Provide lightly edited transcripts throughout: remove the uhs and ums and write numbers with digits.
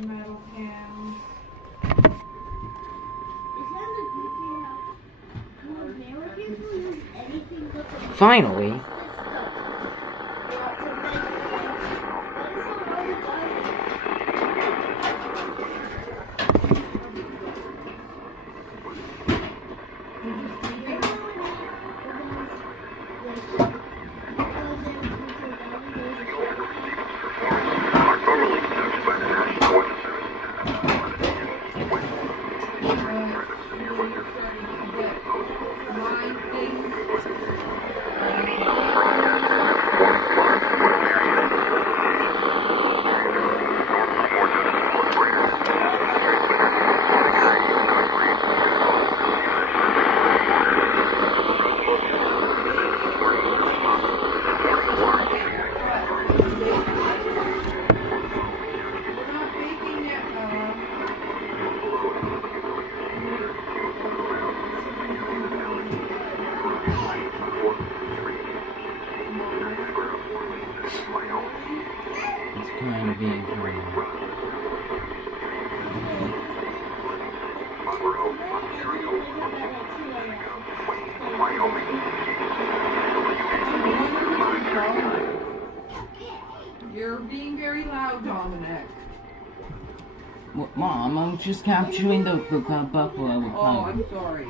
Metal cans. Finally. It's kind of being hard. You're being very loud, Dominic. Well, Mom, I'm just capturing the buffalo. Oh, I'm sorry.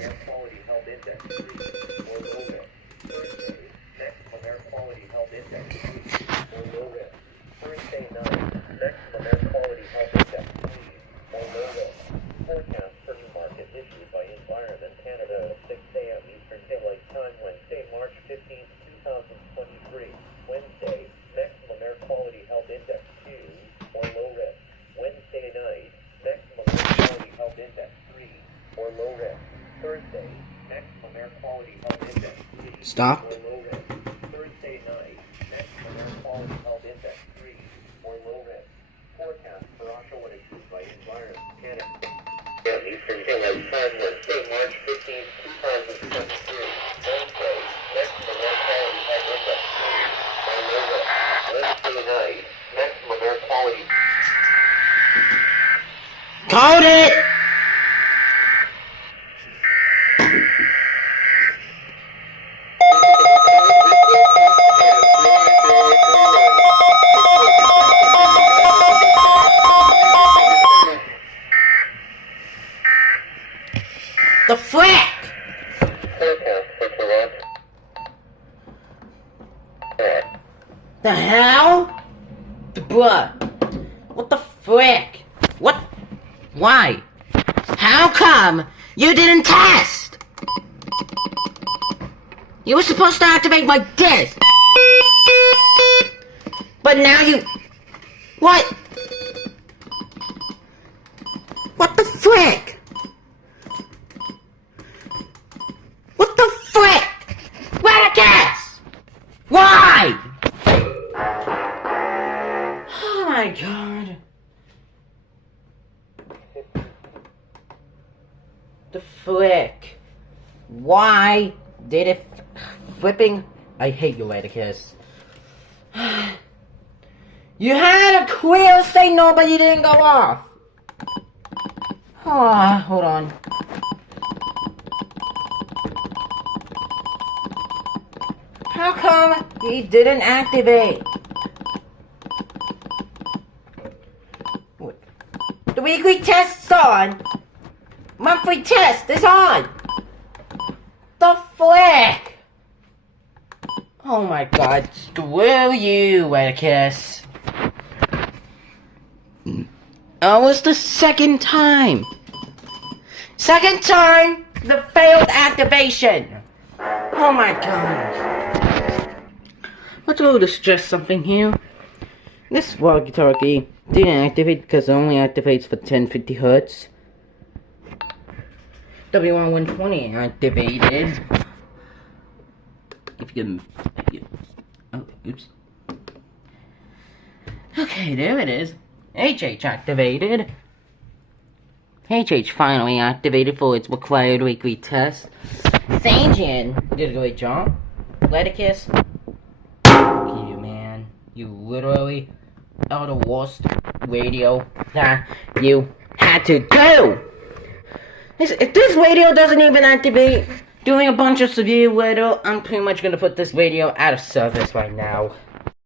Air quality health index 3 or low risk. Thursday, maximum air quality health index 3 or low risk. Thursday night, maximum air quality health index 3 or low risk. Forecast for new market issued by Environment Canada at 6 a.m. Eastern Daylight Time, Wednesday, March 15, 2023. Wednesday, maximum air quality health index 2 or low risk. Wednesday night, maximum air quality health index 3 or low risk. Thursday, maximum air quality health index 3 Stop. or low risk. Thursday night, maximum air quality health index 3 or low risk. Forecast for Oshawa issued by Environment Canada. Eastern Daylight Time, Wednesday, March 15, 2023. Wednesday, maximum air quality health index 3 or low risk. Wednesday night, maximum air quality. Called it! The frick! The hell? Bruh. What the frick? What? Why? How come you didn't test? You were supposed to activate my disc. But now you... What? What the frick? What the frick? Radicus! Why? Oh my god. The frick. Why did it flipping... I hate you, Radicus. You had a clear signal, but you didn't go off. Ah, hold on. How come he didn't activate? What? The weekly test's on. Monthly test is on. The frick? Oh my god, screw you, Radicus. That was the second time. Second time, the failed activation. Oh my god. Let's go to stress something here. This walkie-talkie didn't activate because it only activates for 1050 Hz. W1120 activated. If you can... Oh, oops. Okay, there it is. HH activated. HH finally activated for its required weekly test. Sanjian did a great job. Leticus, you man. You literally are the worst radio that you had to do! If this radio doesn't even activate doing a bunch of severe weather, I'm pretty much gonna put this radio out of service right now.